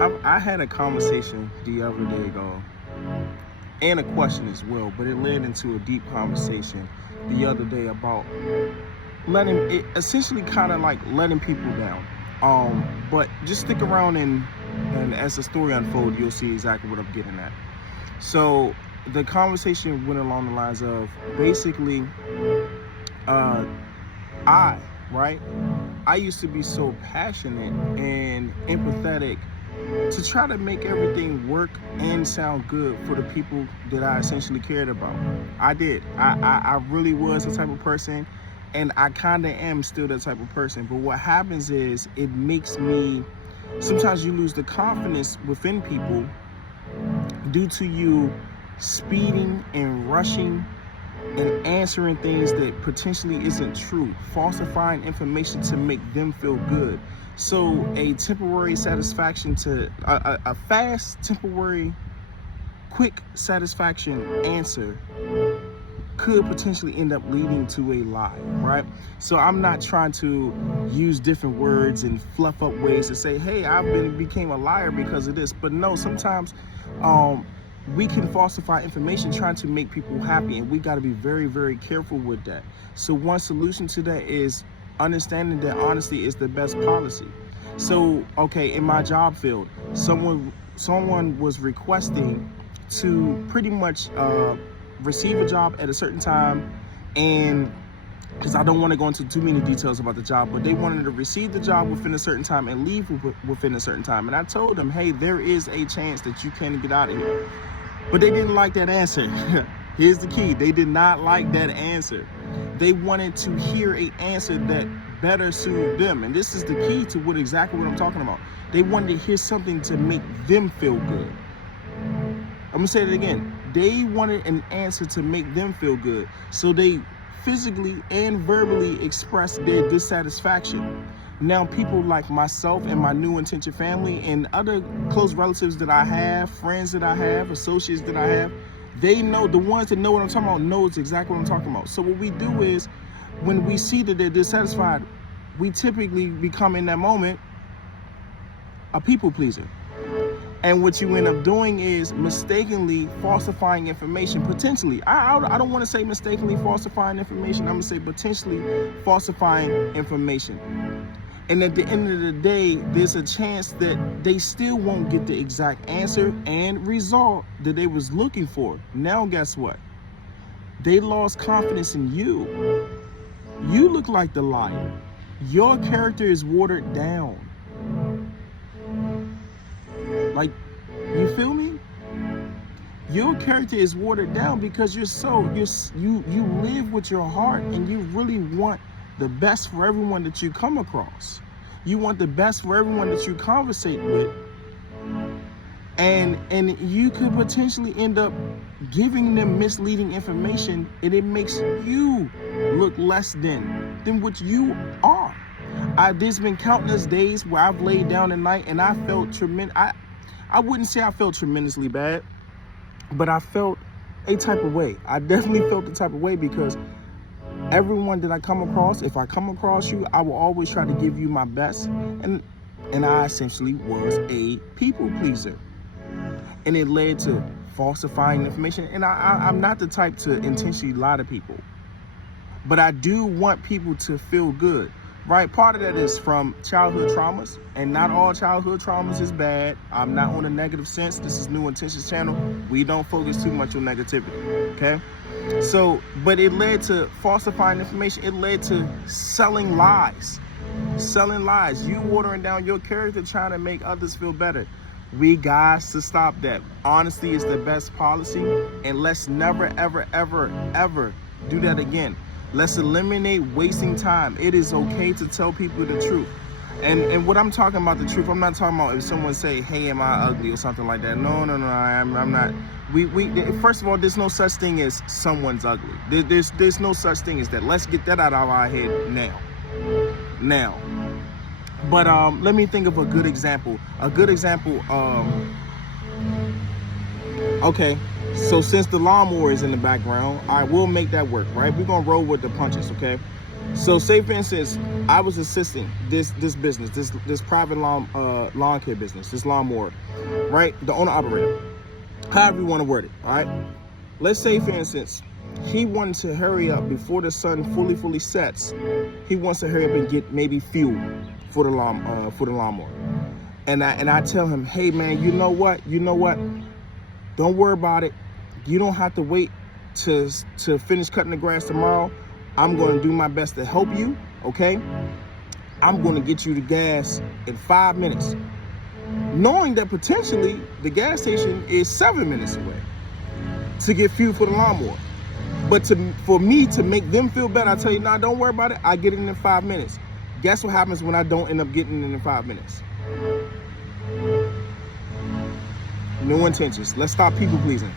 I had a conversation the other day ago, and a question as well, but it led into a deep conversation the other day about essentially kind of like letting people down. But just stick around and as the story unfolds, you'll see exactly what I'm getting at. So the conversation went along the lines of basically, I used to be so passionate and empathetic to try to make everything work and sound good for the people that I essentially cared about. I did. I really was the type of person, and I kind of am still that type of person. But what happens is it makes me, sometimes you lose the confidence within people due to you speeding and rushing and answering things that potentially isn't true, falsifying information to make them feel good. So a temporary satisfaction to a fast, temporary, quick satisfaction answer could potentially end up leading to a lie, right? So I'm not trying to use different words and fluff up ways to say, hey, became a liar because of this. But no, sometimes we can falsify information trying to make people happy, and we got to be very, very careful with that. So one solution to that is understanding that honesty is the best policy. So, okay, in my job field, someone was requesting to pretty much receive a job at a certain time, and because I don't want to go into too many details about the job, but they wanted to receive the job within a certain time and leave within a certain time. And I told them, hey, there is a chance that you can get out of here. But they didn't like that answer. Here's the key. They did not like that answer. They wanted to hear an answer that better suited them. And this is the key to exactly what I'm talking about. They wanted to hear something to make them feel good. I'm going to say it again. They wanted an answer to make them feel good. So they physically and verbally expressed their dissatisfaction. Now, people like myself and my new intention family and other close relatives that I have, friends that I have, associates that I have, they know, the ones that know what I'm talking about knows exactly what I'm talking about. So what we do is, when we see that they're dissatisfied, we typically become in that moment a people pleaser. And what you end up doing is mistakenly falsifying information, potentially. I don't want to say mistakenly falsifying information. I'm going to say potentially falsifying information. And at the end of the day, there's a chance that they still won't get the exact answer and result that they was looking for. Now, guess what? They lost confidence in you. You look like the liar. Your character is watered down. Like, you feel me? Your character is watered down because you live with your heart, and you really want the best for everyone that you come across. You want the best for everyone that you conversate with. And you could potentially end up giving them misleading information, and it makes you look less than what you are. There's been countless days where I've laid down at night and I felt tremendous. I wouldn't say I felt tremendously bad, but I felt a type of way. I definitely felt the type of way because everyone that I come across, if I come across you, I will always try to give you my best. And I essentially was a people pleaser. And it led to falsifying information. And I'm not the type to intentionally lie to people. But I do want people to feel good. Right, part of that is from childhood traumas, and not all childhood traumas is bad. I'm not on a negative sense. This is New Intentions channel. We don't focus too much on negativity, okay? So, but it led to falsifying information. It led to selling lies. Selling lies. You watering down your character trying to make others feel better. We got to stop that. Honesty is the best policy, and let's never, ever, ever, ever do that again. Let's eliminate wasting time. It is okay to tell people the truth. And what I'm talking about the truth, I'm not talking about if someone say, hey, am I ugly or something like that. No, I'm not. First of all, there's no such thing as someone's ugly. There's no such thing as that. Let's get that out of our head now. But let me think of a good example. Okay, so since the lawnmower is in the background, I will make that work, right? We're gonna roll with the punches, okay? So say for instance, I was assisting this business, this private lawn care business, this lawnmower, right? The owner operator, however you want to word it, all right? Let's say for instance, he wanted to hurry up before the sun fully sets. He wants to hurry up and get maybe fuel for the lawnmower. And I tell him, hey man, you know what? Don't worry about it. You don't have to wait to finish cutting the grass tomorrow. I'm going to do my best to help you, okay? I'm going to get you the gas in 5 minutes. Knowing that potentially the gas station is 7 minutes away to get fuel for the lawnmower. But for me to make them feel better, I tell you, nah, don't worry about it. I get it in 5 minutes. Guess what happens when I don't end up getting it in 5 minutes? No intentions. Let's stop people pleasing.